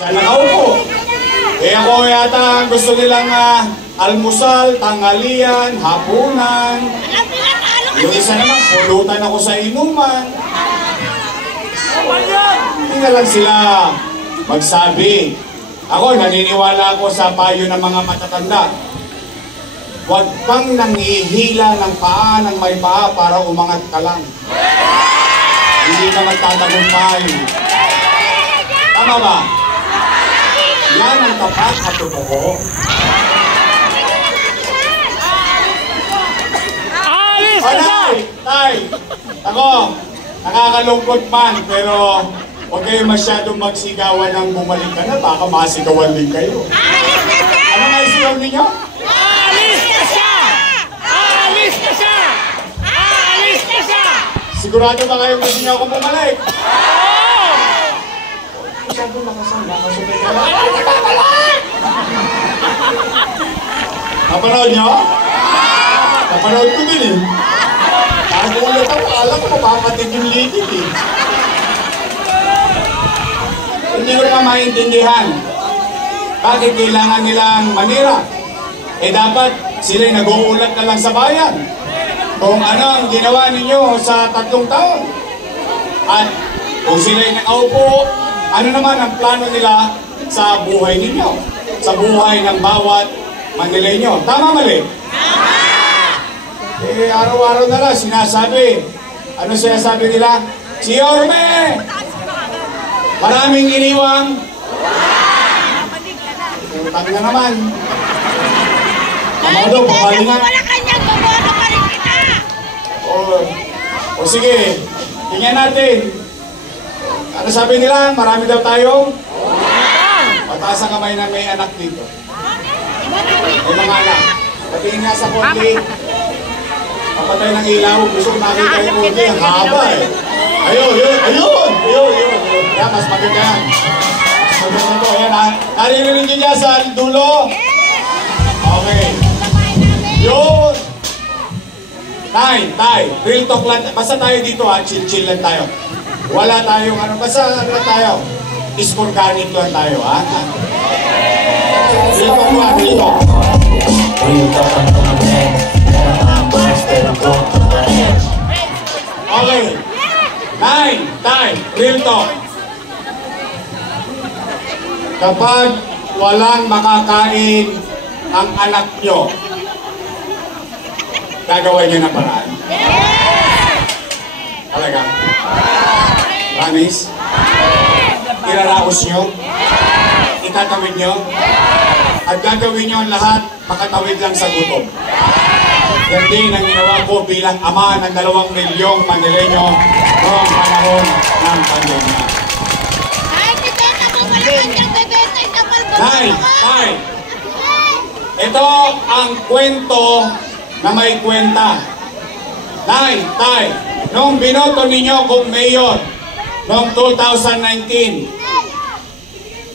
Nakaupo. Ako yata gusto nilang almusal, tanghalian, hapunan. Yung isa naman, pulutan ako sa inuman. Hindi na lang sila magsabi. Ako, naniniwala ako sa payo ng mga matatanda. Huwag kang nangihila ng paa ng may paa para umangat ka lang. Hindi ka magtatagumpay. Tama ba? Yan ang tapat at totoo. Tay! Ako, nakakalungkot man, pero huwag kayo masyadong magsigawan ng bumalik ka na, baka masigawan din kayo. Ano nga isigaw ninyo? Aalis na siya! Aalis na siya! Aalis na siya! Sigurado ba kayo gusto niyo akong bumalik? Masyadong nakasama, kasubay ka lang. Napanood niyo? Napanood ko din eh. Nagulat ako, alam ko mapapatid yung litig eh. Hindi ko naman maintindihan. Bakit kailangan nilang manira? Dapat sila'y nag-uulat na lang sa bayan kung ano ang ginawa ninyo sa 3 taon. At kung sila'y nakaupo, ano naman ang plano nila sa buhay ninyo, sa buhay ng bawat Manileño. Tama, mali? Araw-araw na lang sinasabi. Ano sinasabi nila? Si Yorme! Maraming iniwang. Utang na naman. Amado, pabali nga. Wala kanyang bumono pa rin kita. O sige, tingnan natin. Ano sabi nila? Marami daw tayong? Pataas ang kamay na may anak dito. May mga anak. Patingin nga sa konti. Kapatay ng ilaw. Gusto ko makita yung konti. Ang haba eh. Ayun. Yan, mas maganda yan. Mas maganda ito. Ayan, naririnig niyo niya sa dulo. Okay. Yun. Tay. Real talk lang. Basta tayo dito ha. Chill lang tayo. Wala tayong ano. Basta ano lang tayo. Isporganic lang tayo ha. Real talk lang. Real talk. Okay. Tay. Real talk. Kapag walang makakain ang anak nyo, gagawin nyo na paraan. Talaga? Promise? Iraraos nyo? Itatawid nyo? At gagawin nyo ang lahat, makatawid lang sa gutom. Yan din ang ginawa ko bilang ama ng 2 milyong Manileño noong panahon ng pandemya. Nay! Ito ang kwento na may kwenta. Tay, nung binoto ninyo kung mayor noong 2019,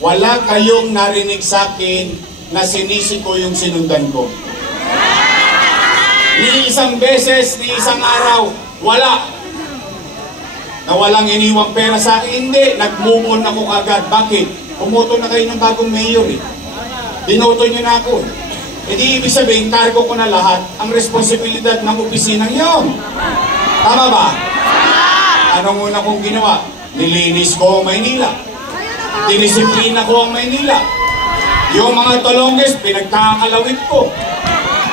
wala kayong narinig sa akin na sinisi ko yung sinundan ko. Ni isang beses, ni isang araw, wala. Na walang iniwang pera sa akin, hindi. Nag-move on ako agad. Bakit? Pumoto na kayo ng bagong mayor eh. Binoto nyo na ako. Di ibig sabihin, cargo ko na lahat ang responsibilidad ng opisinang yon. Tama ba? Anong una kong ginawa? Nilinis ko ang Maynila. Dinisiplina ko ang Maynila. Yung mga Tolonges, pinagkakalawit ko.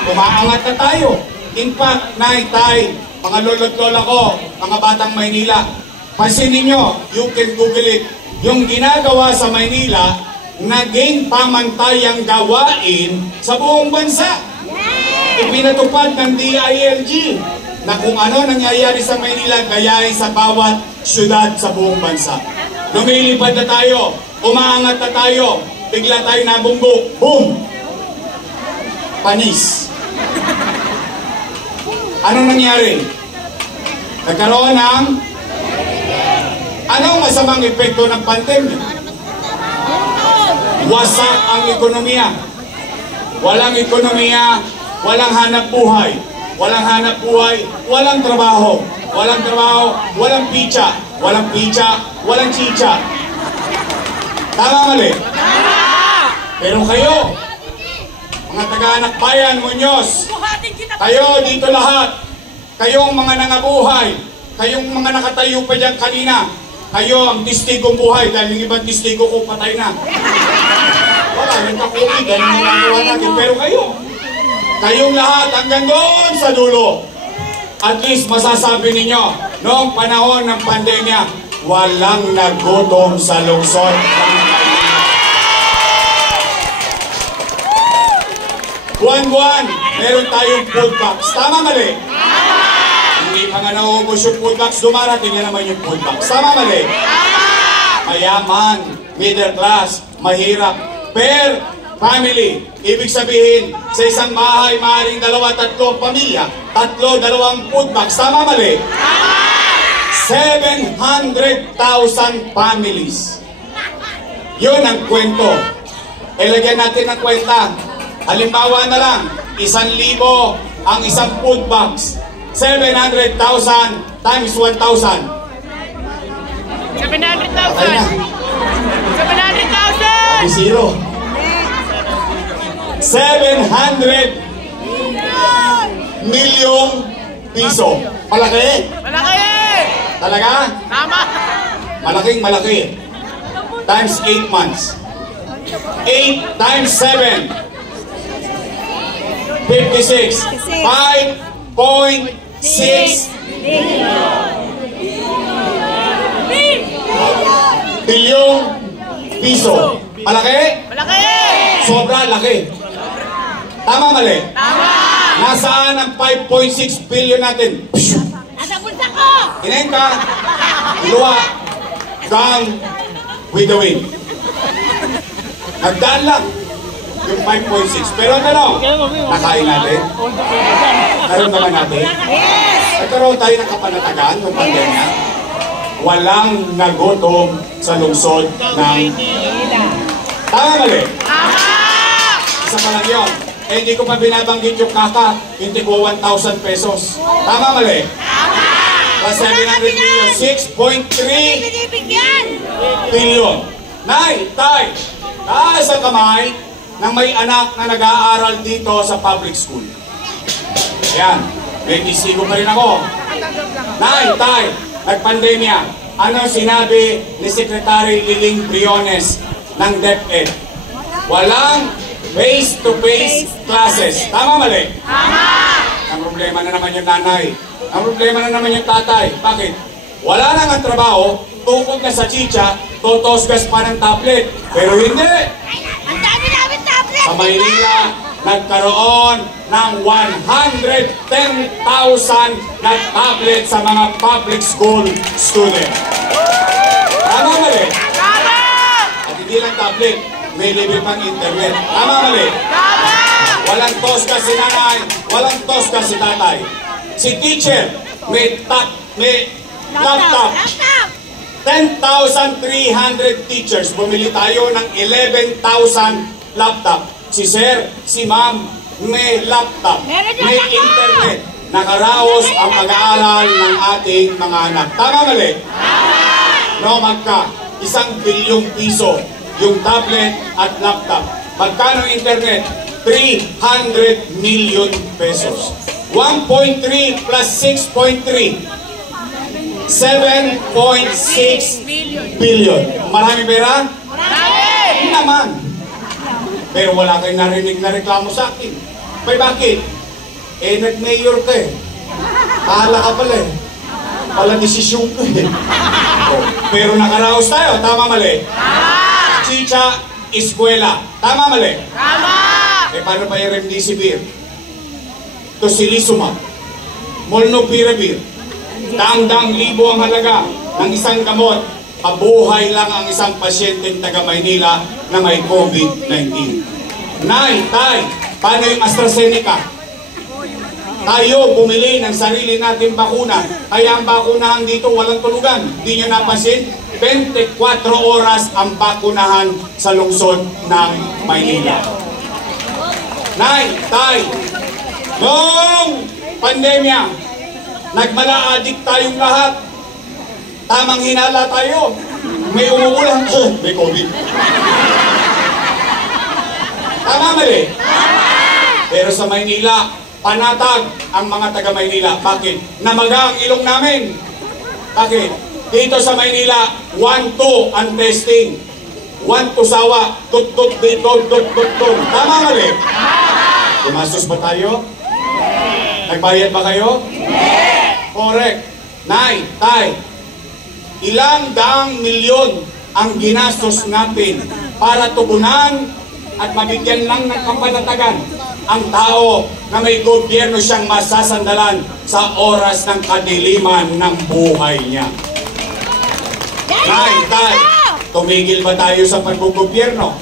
Umaangat na tayo. In fact, Tay, mga lolo't lola ko, mga batang Maynila, pansinin nyo, you can Google it, yung ginagawa sa Maynila, naging pamantayang gawain sa buong bansa. Ipinatupad ng DILG na kung ano nangyayari sa Maynila, gayahin sa bawat syudad sa buong bansa. Lumilipad na tayo, umaangat na tayo, bigla tayo nabunggo, boom! Panis. Anong nangyari? Nagkaroon ng anong masamang epekto ng pandemya? Wasak ang ekonomiya. Walang ekonomiya, walang hanap buhay. Walang hanap buhay, walang trabaho. Walang trabaho, walang picha. Walang picha, walang chicha. Tama, mali? Pero kayo, mga taga-anak bayan, Muñoz, kayo dito lahat, kayong mga nangabuhay, kayong mga nakatayo pa dyan kanina, kayo ang testigong buhay dahil yung ibang testigo ko patay na. Wala, nagka-COVID, dahil nangagawa natin. Pero kayong lahat hanggang doon sa dulo, at least masasabi ninyo, noong panahon ng pandemya, walang nagutom sa lungsod. Buwan-buwan, meron tayong food box. Tama, mali? Hindi pa nga nauubos yung food box, dumarating na naman yung food box. Tama, mali? Mayaman, middle class, mahirap, per family. Ibig sabihin, sa isang bahay, maaaring 2-3 pamilya, 2 food box. Tama, mali? 700,000 families. Yun ang kwento. Ilagyan natin ang kwenta. Halimbawa na lang, 1,000 ang isang food box. 700,000 times 1,000. 700,000! 700,000! Zero. 700 milyong piso. Malaki? Malaki! Talaga? Tama! Malaking malaki. Times 8 months. 8 times 7. 56. 5.6 bilyong piso. Malaki? Malaki! Sobra laki. Tama, mali? Tama! Nasaan ang 5.6 billion natin? Nasa bulsa ko! Inayin ka. Iluwa. Gone with the wind. Nagdaan lang yung 5.6. Pero ano? Nakain natin? Naramdaman natin? Nagkaroon tayo ng kapanatagan ng pandemya. Walang nagutom sa lungsod ng... Tama, mali? Isa pa lang yun. Eh, hindi ko pa binabanggit yung kaka. Hindi ko 1,000 pesos. Tama, mali? Plus 700 million. 6.3 billion. Nay, tay, taas ang kamay ng may anak na nag-aaral dito sa public school. Ayan, may testigo pa rin ako. Nay, tay, nagpandemya. Ano sinabi ni Secretary Liling Briones ng DepEd? Walang face-to-face classes. Tama, mali? Tama! Ang problema na naman yung nanay. Ang problema na naman yung tatay. Bakit? Wala nang ang trabaho, tukod na sa chicha, totosgas pa ng tablet. Pero hindi! Ang dami namin tablet! Sa Maynila, nagkaroon ng 110,000 na tablet sa mga public school students. Tama, mali? Tama! At hindi lang tablet, may libre pang internet. Tama, mali? Tama! Walang tosca si nanay, walang tosca si tatay. Si teacher, may laptop. 10,300 teachers. Bumili tayo ng 11,000 laptop. Si sir, si ma'am, may laptop, may internet. Nakaraos ang pag-aaral ng ating mga anak. Tama, mali? No, magka. 1 bilyong piso yung tablet at laptop. Magkano internet? 300 million pesos. 1.3 plus 6.3. 7.6 billion. Marami pera? Marami! Naman. Pero wala kayong narinig na reklamo sa akin. May bakit? Eh, nag-mayor ka eh. Kahala ka pala eh. Pala desisyon ko eh. Pero nakaraos tayo. Tama, mali? Tama! Chicha, eskwela. Tama, mali? Tama! Eh, paano pa yung remdesivir? Tocilizumab. Molnupiravir. Daang-daang libo ang halaga ng isang gamot. Pabuhay lang ang isang pasyenteng taga Maynila na may COVID-19. Nay, tay, paano yung AstraZeneca? Tayo bumili ng sarili natin bakuna. Kaya ang bakunahan dito walang tulugan. Hindi nyo napansin? 24 oras ang bakunahan sa lungsod ng Maynila. Nay, tay, noong pandemya, nagmala-addict tayong lahat. Tamang hinala tayo. may umuulan, may COVID. Tama, mali? Pero sa Maynila, panatag ang mga taga Maynila. Bakit? Namaga ang ilong namin. Bakit? Dito sa Maynila, 1-2 ang testing. 1 to sawa, tut-tut dito, tut-tut-tut. Tama, mali? Gumastos ba tayo? Nagbayad ba kayo? Correct. Nay, tay, ilang daang milyon ang ginastos natin para tugunan at mabigyan lang ng kapanatagan ang tao na may gobyerno siyang masasandalan sa oras ng kadiliman ng buhay niya. Nay, tay, tumigil ba tayo sa paggogobyerno?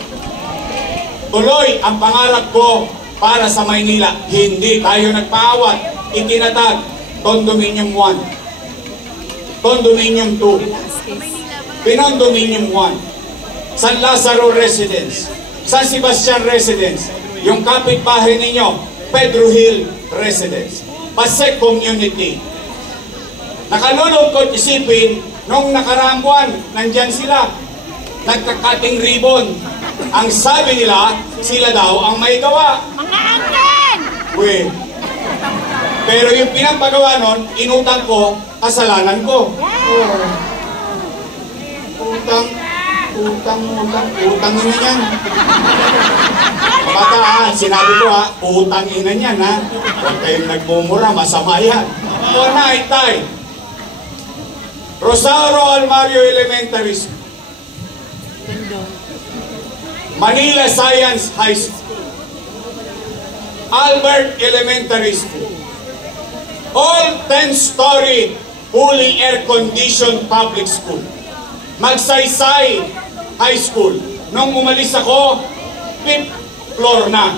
Tuloy ang pangarap ko para sa Maynila. Hindi tayo nagpaawat. Itinatag Condominium 1, Condominium 2, Pinondominium 1, San Lazaro Residence, San Sebastian Residence, yung kapitbahay ninyo, Pedro Hill Residence, Pasek Community. Nakalulungkot isipin, nung nakaraang buwan, nandyan sila, nagkakating ribbon. Ang sabi nila, sila daw ang may gawa. Mga angkan! Uy. Pero yung pinapagawa nun, inutang ko, kasalanan ko. Utang ina yan. Kabataan, sinabi ko ha, utang ina yan ha. Huwag kayong nagmumura, masama yan. O nay, tay. Rosario Almario Elementary School, Manila Science High School, Albert Elementary School, all 10-story, fully air-conditioned public school. Magsaysay High School, nung umalis ako, 5th floor na.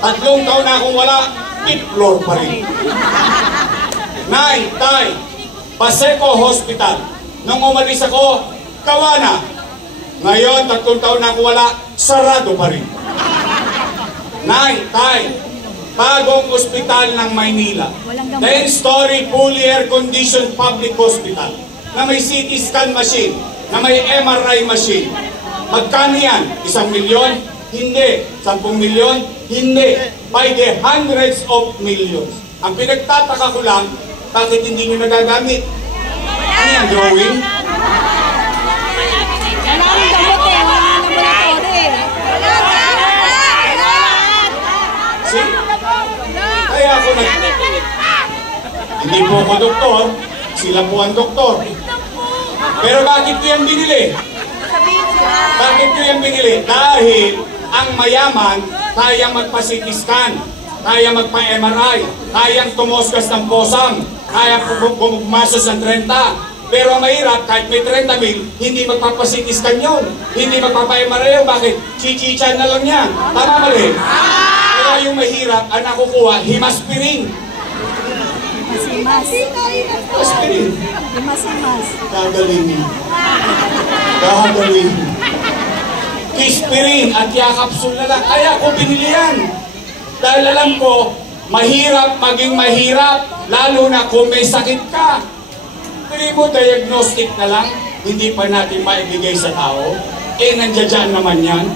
3 taon na akong wala, 5th floor pa rin. Nay, tay, Paseco Hospital, nung umalis ako, Kawana. Ngayon, 3 taon na akong wala, sarado pa rin. Nay, tay, bagong ospital ng Maynila, 10-story fully air-conditioned public hospital na may CT scan machine, na may MRI machine. Magkano yan? 1 milyon? Hindi. 10 milyon? Hindi. By the hundreds of millions. Ang pinagtataka ko lang, bakit hindi nyo nagagamit? Ano yan, drawing? Kaya ako hindi po ako doktor, sila po ang doktor. Pero bakit ko yan binili? Bakit ko yan binili? Dahil ang mayaman, kayang magpa-CT scan, kaya magpa-MRI, kayang tumusgas ng posam, kaya pumasok ng 30. Pero ang mahirap, kahit may 30 mil, hindi magpapa-CT scan yun. Hindi magpapa-MRI yun. Bakit? Chichichan na lang yan. Tama mali? Kaya yung mahirap, ang nakukuha, himaspirin. Himaspirin. Gagaling. Gagaling. Kispirin at yakapsul na lang. Kaya ako binili yan. Dahil alam ko, mahirap maging mahirap, lalo na kung may sakit ka. Pili mo, diagnostic na lang, hindi pa natin maibigay sa tao. Eh, nandiyan naman yan.